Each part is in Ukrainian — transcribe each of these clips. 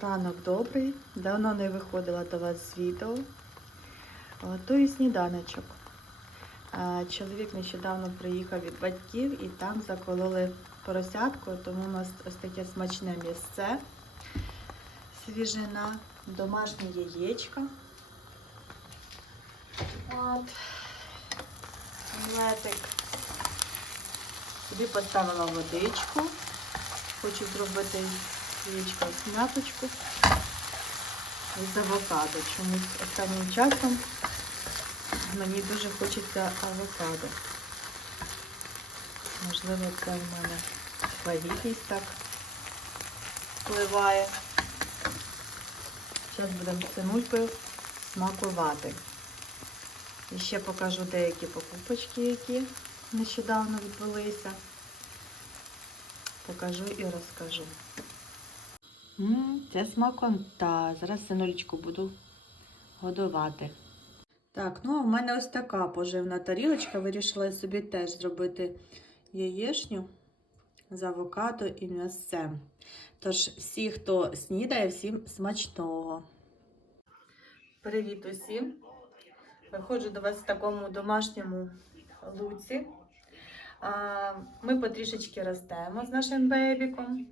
Ранок добрий, давно не виходила до вас з відео. Готую сніданочок. Чоловік нещодавно приїхав від батьків і там закололи поросятку, тому у нас ось таке смачне місце, свіжина, домашнє яєчко. От. Омлетик. Сюди поставила водичку. Хочу зробити яєчко з м'яточку з авокадо. Чомусь останнім часом мені дуже хочеться авокадо. Можливо, це в мене вагітність так впливає. Зараз будемо з цимулькою смакувати. І ще покажу деякі покупочки, які нещодавно відбулися. Покажу і розкажу. Це смакота. Зараз синолічку буду годувати. Так, ну а в мене ось така поживна тарілочка. Вирішила собі теж зробити яєшню з авокадо і м'ясцем. Тож, всі, хто снідає, всім смачного. Привіт усім! Виходжу до вас в такому домашньому луці. Ми потрішечки ростемо з нашим бебіком.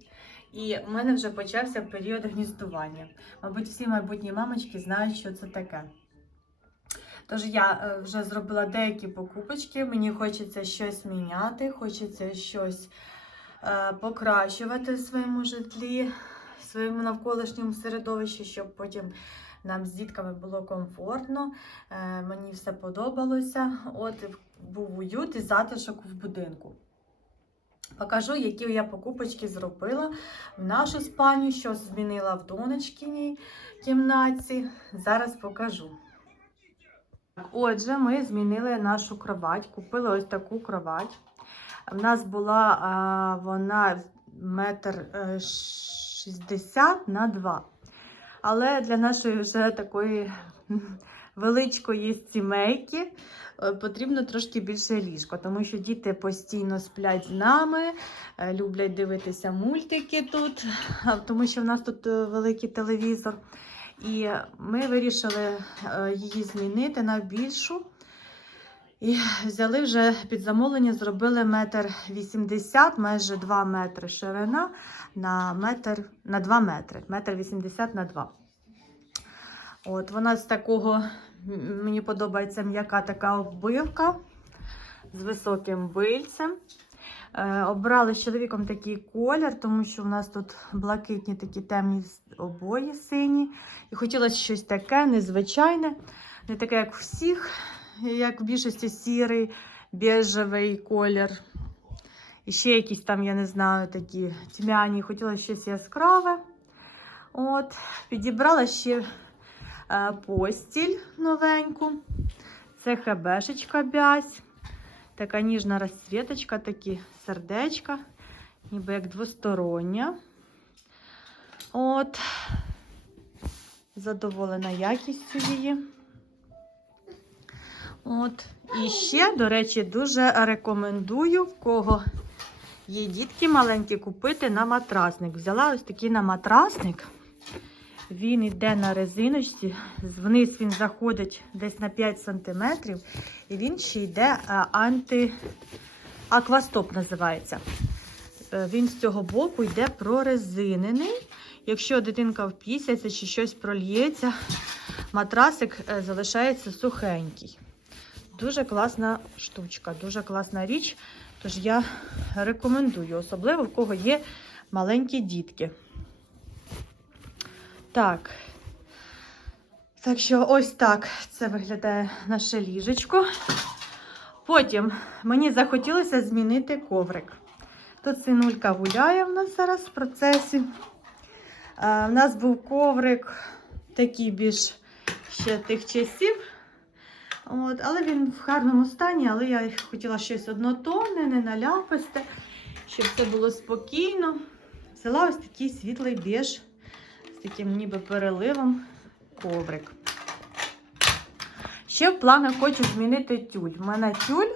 І в мене вже почався період гніздування. Мабуть, всі майбутні мамочки знають, що це таке. Тож я е, вже зробила деякі покупочки, мені хочеться щось міняти, хочеться щось е, покращувати в своєму житлі, в своєму навколишньому середовищі, щоб потім нам з дітками було комфортно. Е, мені все подобалося. От був уют і затишок в будинку. Покажу, які я покупочки зробила в нашу спальню, що змінила в донечкиній кімнаті. Зараз покажу. Отже, ми змінили нашу кровать, купили ось таку кровать. У нас була а, вона метр е, шістдесят на два. Але для нашої вже такої величкої сімейки е, потрібно трошки більше ліжко, тому що діти постійно сплять з нами, е, люблять дивитися мультики тут, тому що в нас тут е, великий телевізор. І ми вирішили її змінити на більшу. І взяли вже під замовлення, зробили метр вісімдесят, майже 2 метри ширина на метр на 2 метри. Метр вісімдесят на 2. От, вона з такого, мені подобається м'яка така оббивка з високим бильцем. Е, обрали з чоловіком такий колір, тому що в нас тут блакитні такі темні обої сині. І хотілося щось таке, незвичайне, не таке, як у всіх, як в більшості сірий, біжевий колір. І ще якісь там, я не знаю, такі тьмяні. Хотілося щось яскраве. От, підібрала ще постіль новеньку. Це хебешечка бязь. Така ніжна розцвіточка, такі сердечка, ніби як двостороння. От, задоволена якістю її. От. І ще, до речі, дуже рекомендую, в кого є дітки маленькі, купити на матрасник. Взяла ось такий на матрасник. Він йде на резиночці, вниз він заходить десь на 5 см, і він ще йде а, анти аквастоп називається. Е, Він з цього боку йде прорезинений. Якщо дитинка впісяться чи щось прольється, матрасик е, залишається сухенький. Дуже класна штучка, дуже класна річ. Тож я рекомендую, особливо в кого є маленькі дітки. Так. Так що ось так це виглядає наше ліжечко. Потім мені захотілося змінити коврик. Тут синулька гуляє в нас зараз в процесі. А, в нас був коврик такий більш ще тих часів. От, але він в гарному стані, але я хотіла щось однотонне, не наляписте, щоб це було спокійно. Взяла ось такий світлий біж з таким ніби переливом коврик. Ще в планах хочу змінити тюль. У мене тюль,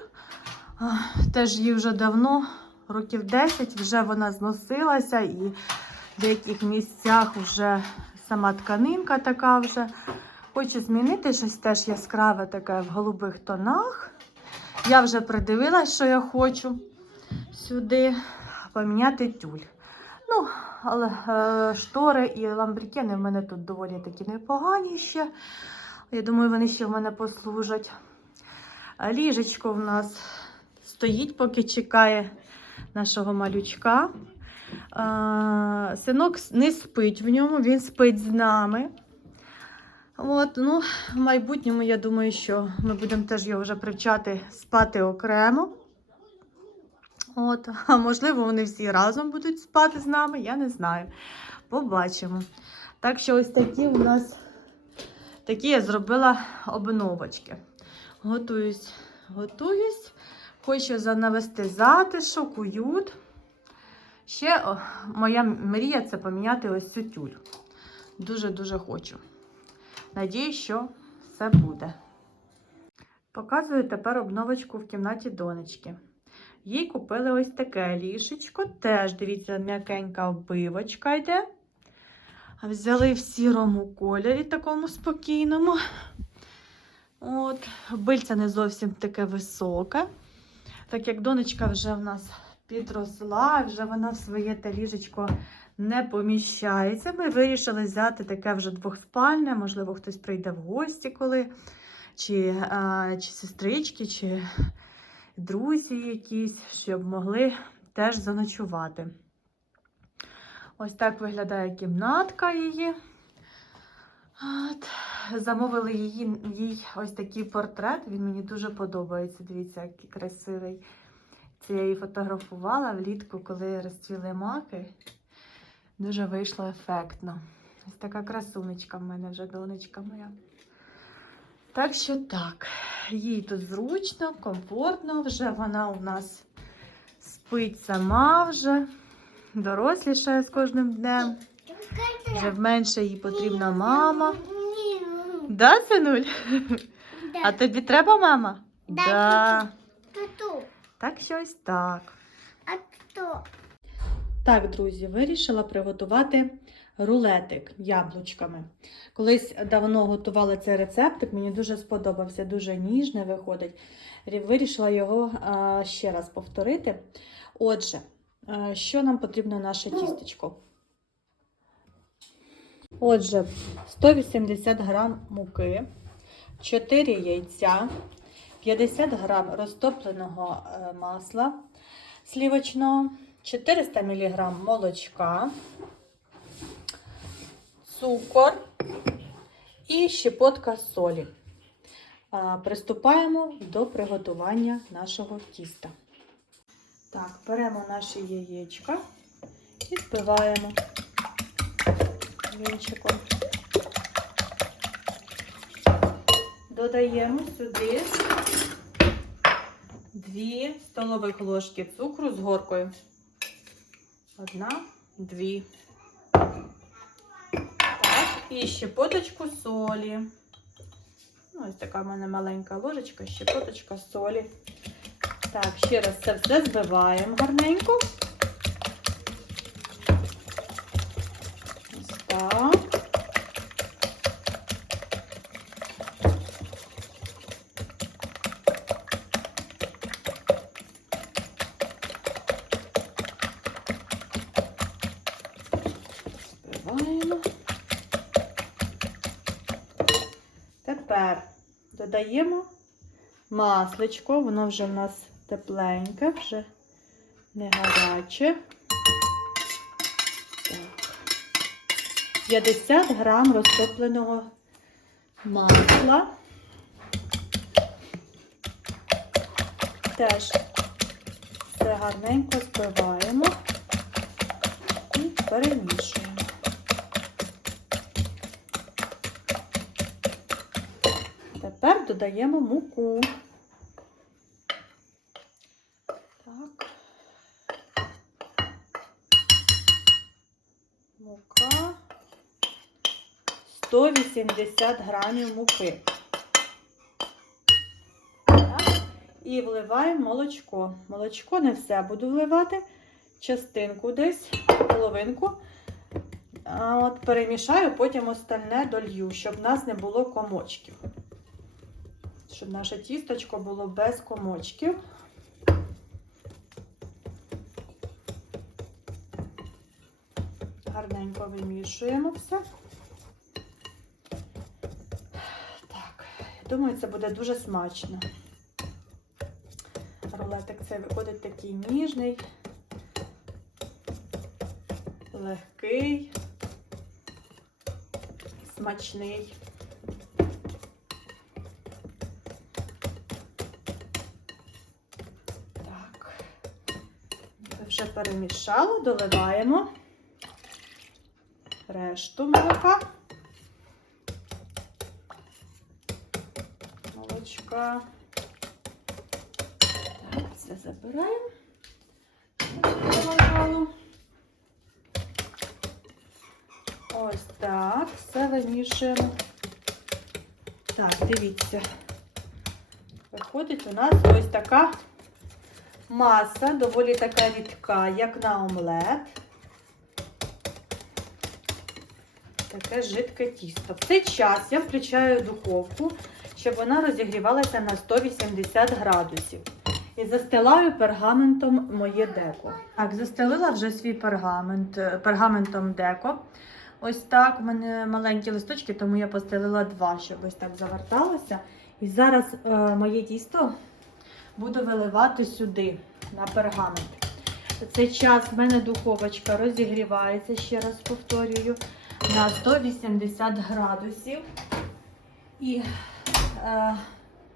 теж її вже давно, років 10, вже вона зносилася і В деяких місцях вже сама тканинка така вже. Хочу змінити щось теж яскраве таке в голубих тонах. Я вже придивилась, що я хочу сюди поміняти тюль. Ну, штори і ламбрікени в мене тут доволі такі непогані ще. Я думаю, вони ще в мене послужать. Ліжечко в нас стоїть, поки чекає нашого малючка. А, синок не спить в ньому, він спить з нами. От, ну, в майбутньому, я думаю, що ми будемо теж його вже привчати спати окремо. От, а можливо, вони всі разом будуть спати з нами, я не знаю. Побачимо. Так що ось такі у нас такі я зробила обновочки. Готуюсь, готуюсь. Хочу занавести затишок, уют. Ще о, моя мрія це поміняти ось цю тюль. Дуже-дуже хочу. Надіюсь, що все буде. Показую тепер обновочку в кімнаті донечки. Їй купили ось таке ліжечко. Теж, дивіться, м'якенька оббивочка йде. Взяли в сірому кольорі, такому спокійному. От, бильця не зовсім таке високе. Так як донечка вже в нас підросла, вже вона в своє те ліжечко не поміщається. Ми вирішили взяти таке вже двохспальне, можливо, хтось прийде в гості, коли, чи, а, чи сестрички, чи друзі якісь, щоб могли теж заночувати. Ось так виглядає кімнатка її. От. Замовили її, їй ось такий портрет. Він мені дуже подобається. Дивіться, який красивий. Це я її фотографувала влітку, коли розцвіли маки. Дуже вийшло ефектно. Ось така красунечка в мене вже донечка моя. Так що так, їй тут зручно, комфортно, вже вона у нас спить сама вже, дорослішає з кожним днем. Вже менше їй потрібна мама. Да, синуль? А тобі треба мама? Да, Да. Так щось так. А кто? Так, друзі, вирішила приготувати рулетик яблучками. Колись давно готувала цей рецептик, мені дуже сподобався, дуже ніжне виходить. Вирішила його ще раз повторити. Отже, що нам потрібно наше тістечко? Отже, 180 грам муки, 4 яйця, 50 грам розтопленого е, масла сливочного, 400 мг молочка, цукор і щепотка солі. Приступаємо до приготування нашого тіста. Так, беремо наші яєчка і збиваємо вінчиком. Додаємо сюди 2 столових ложки цукру з горкою. Одна, дві. І щепоточку солі. Ну, ось така в мене маленька ложечка, щепоточка солі. Так, ще раз це все збиваємо гарненько. Ось так. Збиваємо. Тепер додаємо масличко, воно вже в нас тепленьке, вже не гаряче. Так. 50 грам розтопленого масла. Теж все гарненько збиваємо і перемішуємо. Додаємо муку. Так. Мука. 180 грамів муки. І вливаємо молочко. Молочко не все буду вливати, частинку десь, половинку. От перемішаю, потім остальне долью, щоб в нас не було комочків. Щоб наше тісточко було без комочків. Гарненько вимішуємо все. Так, думаю, це буде дуже смачно. Рулетик цей виходить такий ніжний, легкий, смачний. Вже перемішало, доливаємо решту молока. Молочка. Так, це забираємо. Ось так, все вимішуємо. Так, дивіться. Виходить у нас ось така маса, доволі така рідка, як на омлет. Таке жидке тісто. В цей час я включаю духовку, щоб вона розігрівалася на 180 градусів. І застилаю пергаментом моє деко. Так, застелила вже свій пергамент е, пергаментом деко. Ось так. У мене маленькі листочки, тому я постелила два, щоб ось так заверталося. І зараз е, моє тісто буду виливати сюди, на пергамент. Цей час в мене духовочка розігрівається, ще раз повторюю, на 180 градусів. І е,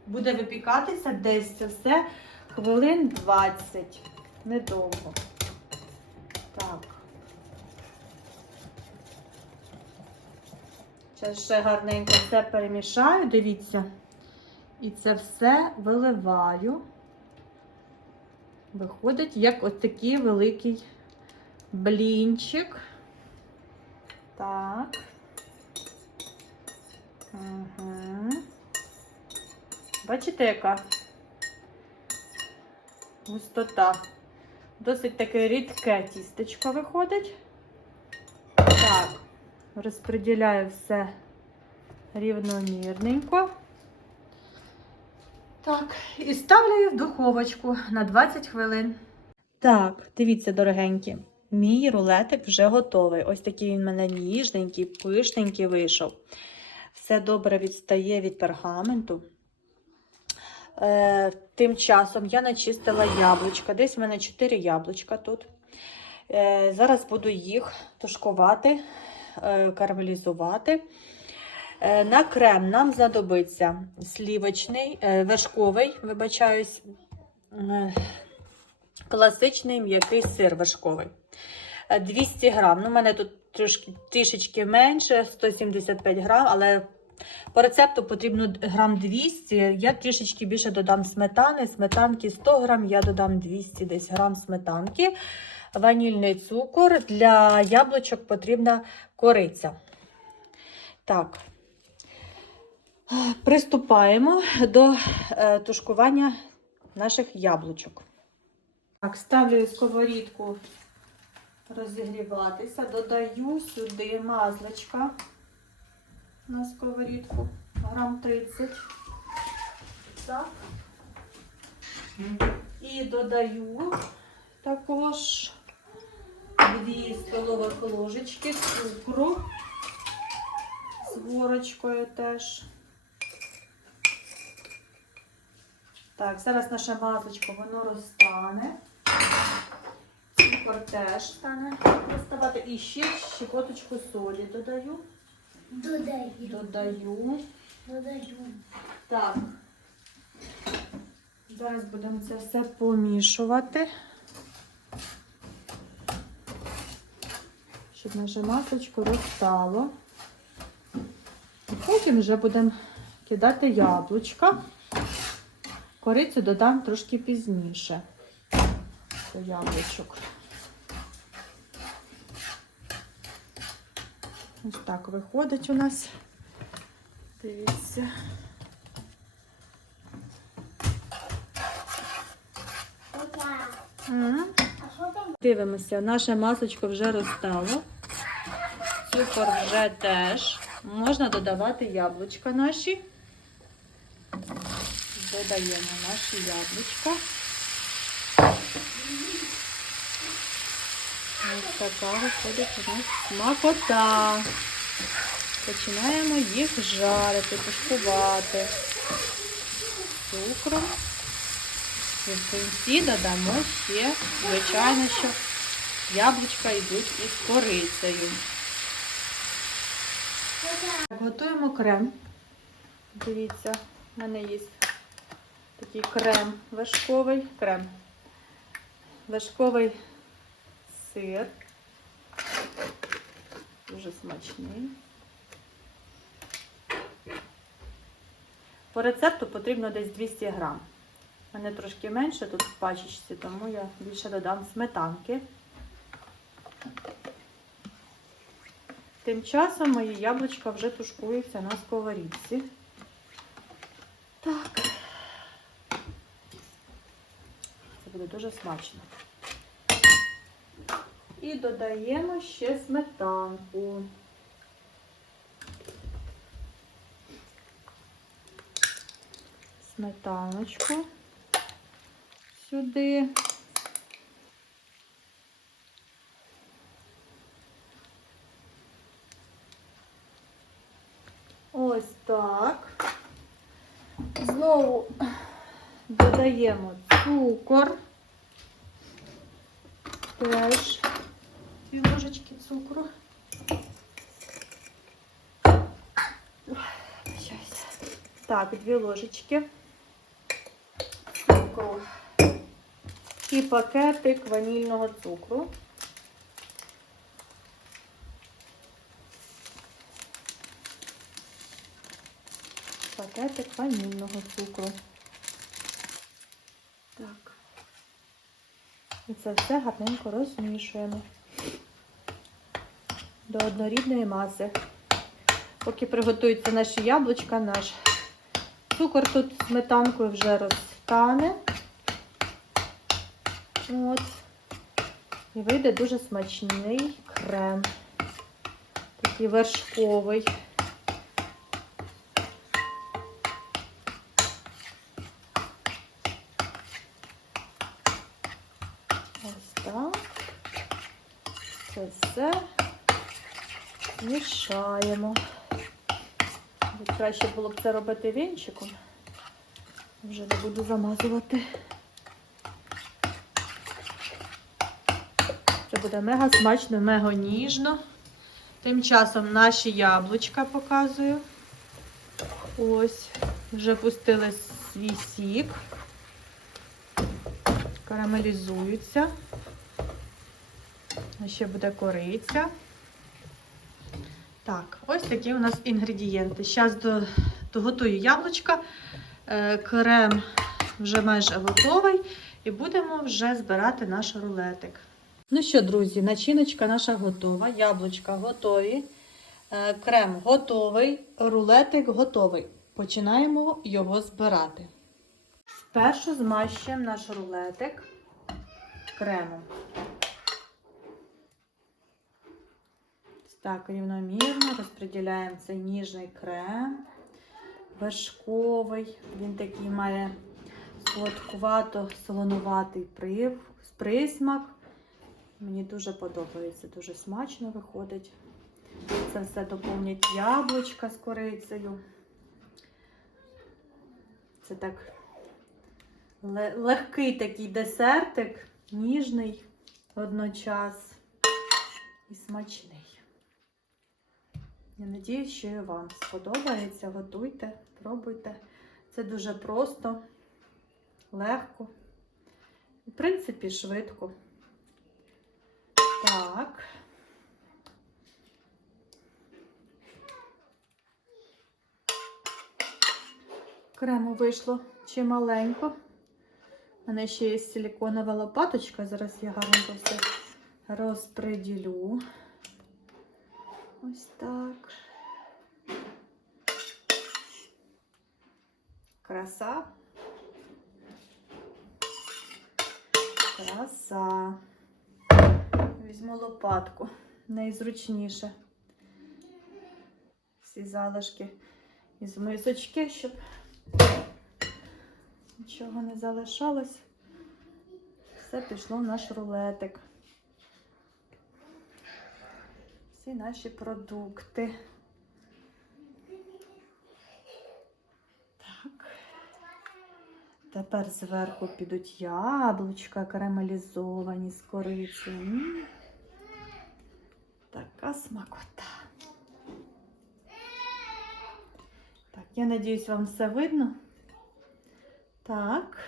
буде випікатися десь це все хвилин 20. Недовго. Так. Зараз ще гарненько все перемішаю, дивіться. І це все виливаю. Виходить, як ось такий великий блінчик. Так. Угу. Бачите, яка густота? Досить таке рідке тістечко виходить. Так, розподіляю все рівномірненько. Так, і ставлю в духовочку на 20 хвилин. Так, дивіться, дорогенькі, мій рулетик вже готовий. Ось такий він в мене ніжненький, пишненький вийшов. Все добре відстає від пергаменту. Е, тим часом я начистила яблучка. Десь в мене 4 яблучка тут. Е, зараз буду їх тушкувати, е, карамелізувати. Е, На крем нам знадобиться слівочний, е, вершковий, вибачаюсь, е, класичний м'який сир вершковий. Е, 200 грам. Ну, у мене тут трошки, трішечки менше, 175 грам, але по рецепту потрібно грам 200. Я трішечки більше додам сметани. Сметанки 100 грам, я додам 200 десь грам сметанки. Ванільний цукор. Для яблучок потрібна кориця. Так, Приступаємо до е, тушкування наших яблучок. Так, ставлю сковорідку розігріватися, додаю сюди масличка на сковорідку, грам 30. Так. І додаю також 2 столових ложечки цукру з горочкою теж. Так, зараз наше масличко, воно розтане. Цукор теж стане розставати. І ще щепоточку солі додаю. Додаю. Додаю. Додаю. Так. Зараз будемо це все помішувати. Щоб наше масличко розтало. І потім вже будемо кидати яблучка. Корицю додам трошки пізніше до яблучок. Ось так виходить у нас. Дивіться. Дивимося, наше масочко вже розтало. Цукор вже теж. Можна додавати яблучка наші. Додаємо наші яблучка. Ось така виходить у нас смакота. Починаємо їх жарити, тушкувати цукром. І в кінці додамо ще, звичайно, що яблучка йдуть із корицею. Готуємо крем. Дивіться, в мене є такий крем вершковий, крем. Вершковий сир. Дуже смачний. По рецепту потрібно десь 200 грам. У мене трошки менше тут в пачечці, тому я більше додам сметанки. Тим часом мої яблучка вже тушкуються на сковорідці. Так. Це буде дуже смачно. І додаємо ще сметанку. Сметаночку сюди. Ось так. Знову додаємо цукор. Теж дві ложечки цукру. Так, дві ложечки цукру. І пакетик ванільного цукру. Пакетик ванільного цукру. Так. І це все гарненько розмішуємо до однорідної маси. Поки приготуються наші яблучка, наш цукор тут сметанкою вже розтане. От. І вийде дуже смачний крем. Такий вершковий. Ось так. Це все мішаємо. Краще було б це робити вінчиком. Вже не буду замазувати. Це буде мега смачно, мега ніжно. Тим часом наші яблучка показую. Ось, вже пустили свій сік. Карамелізуються. Ще буде кориця. Так, ось такі у нас інгредієнти. Зараз до, доготую яблучка. Е, Крем вже майже готовий. І будемо вже збирати наш рулетик. Ну що, друзі, начиночка наша готова, яблучка готові, е, крем готовий, рулетик готовий. Починаємо його збирати. Спершу змащуємо наш рулетик кремом. Так, рівномірно розподіляємо цей ніжний крем, вершковий. Він такий має солодкувато солонуватий присмак. Мені дуже подобається, дуже смачно виходить. Це все доповнять яблучка з корицею. Це так легкий такий десертик, ніжний водночас і смачний. Я надіюсь, що і вам сподобається. Готуйте, пробуйте. Це дуже просто, легко. В принципі, швидко. Так. Крему вийшло чималенько. У мене ще є силіконова лопаточка. Зараз я гарненько все розпреділю. Ось так. Краса. Краса. Візьму лопатку. Найзручніше всі залишки із мисочки, щоб нічого не залишалось. Все пішло в наш рулетик. Всі наші продукти. Так. Тепер зверху підуть яблучка карамелізовані з корицею. Така смакота. Так, я надіюсь, вам все видно. Так.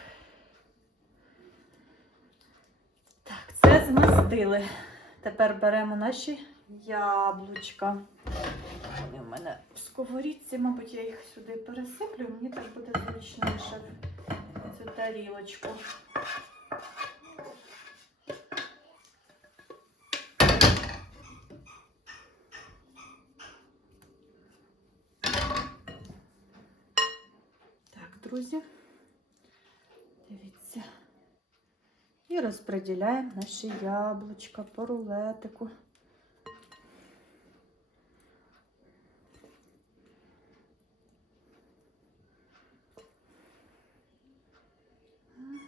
Так, це змастили. Тепер беремо наші яблучка. Вони в мене в сковорідці, мабуть, я їх сюди пересиплю, мені так буде зручніше цю тарілочку. Так, друзі, дивіться. І розподіляємо наші яблучка по рулетику.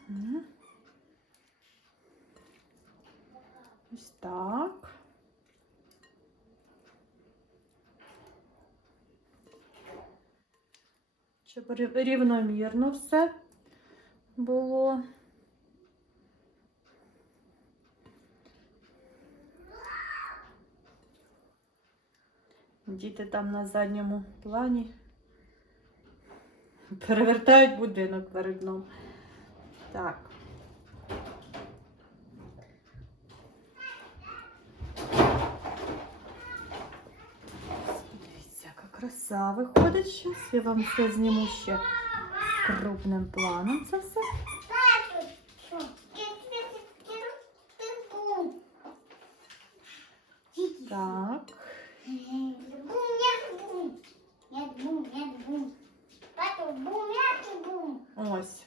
Мгм. Ось так. Рівномірно все було. Діти там на задньому плані перевертають будинок перед ним. Так. Дивіться, яка краса виходить. Щас я вам все зніму ще крупним планом. Це все. Так. Ось.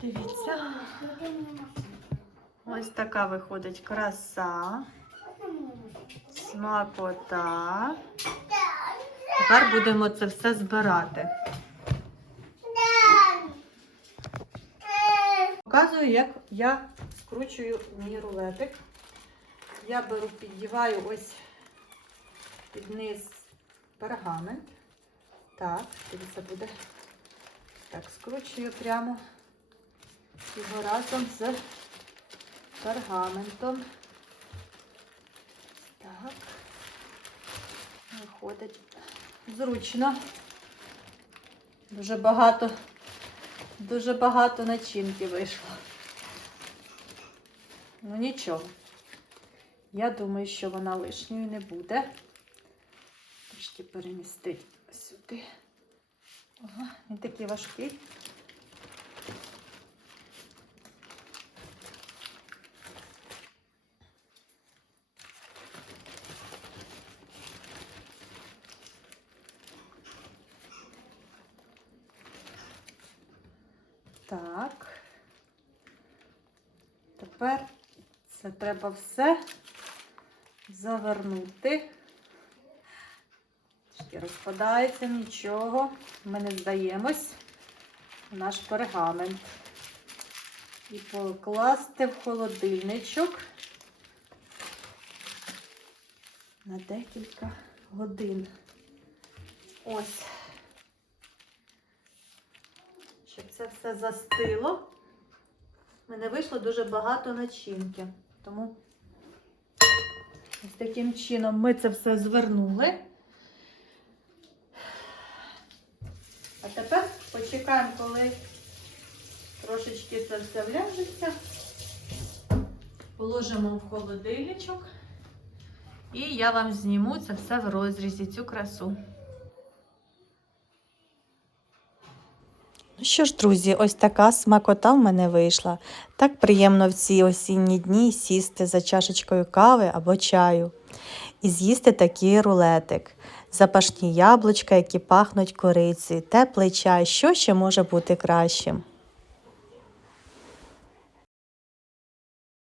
Дивіться. Ось така виходить краса. Смакота. Тепер будемо це все збирати. Показую, як я скручую мій рулетик. Я беру, піддіваю ось під низ пергамент. Так, дивіться, буде. Так, скручую прямо його разом з пергаментом. Так, виходить зручно. Дуже багато, дуже багато начинки вийшло. Ну нічого. Я думаю, що вона лишньою не буде. Трішки перемістить сюди. Ага, він такий важкий. Так. Тепер це треба все завернути. Трішки розпадається, нічого. Ми не здаємось в наш пергамент. І покласти в холодильничок на декілька годин. Ось. Щоб це все застило. У мене вийшло дуже багато начинки. Тому ось таким чином ми це все звернули. А тепер почекаємо, коли трошечки це все вляжеться. Положимо в холодильничок. І я вам зніму це все в розрізі, цю красу. Ну що ж, друзі, ось така смакота в мене вийшла. Так приємно в ці осінні дні сісти за чашечкою кави або чаю і з'їсти такий рулетик. Запашні яблучка, які пахнуть корицею, теплий чай. Що ще може бути кращим?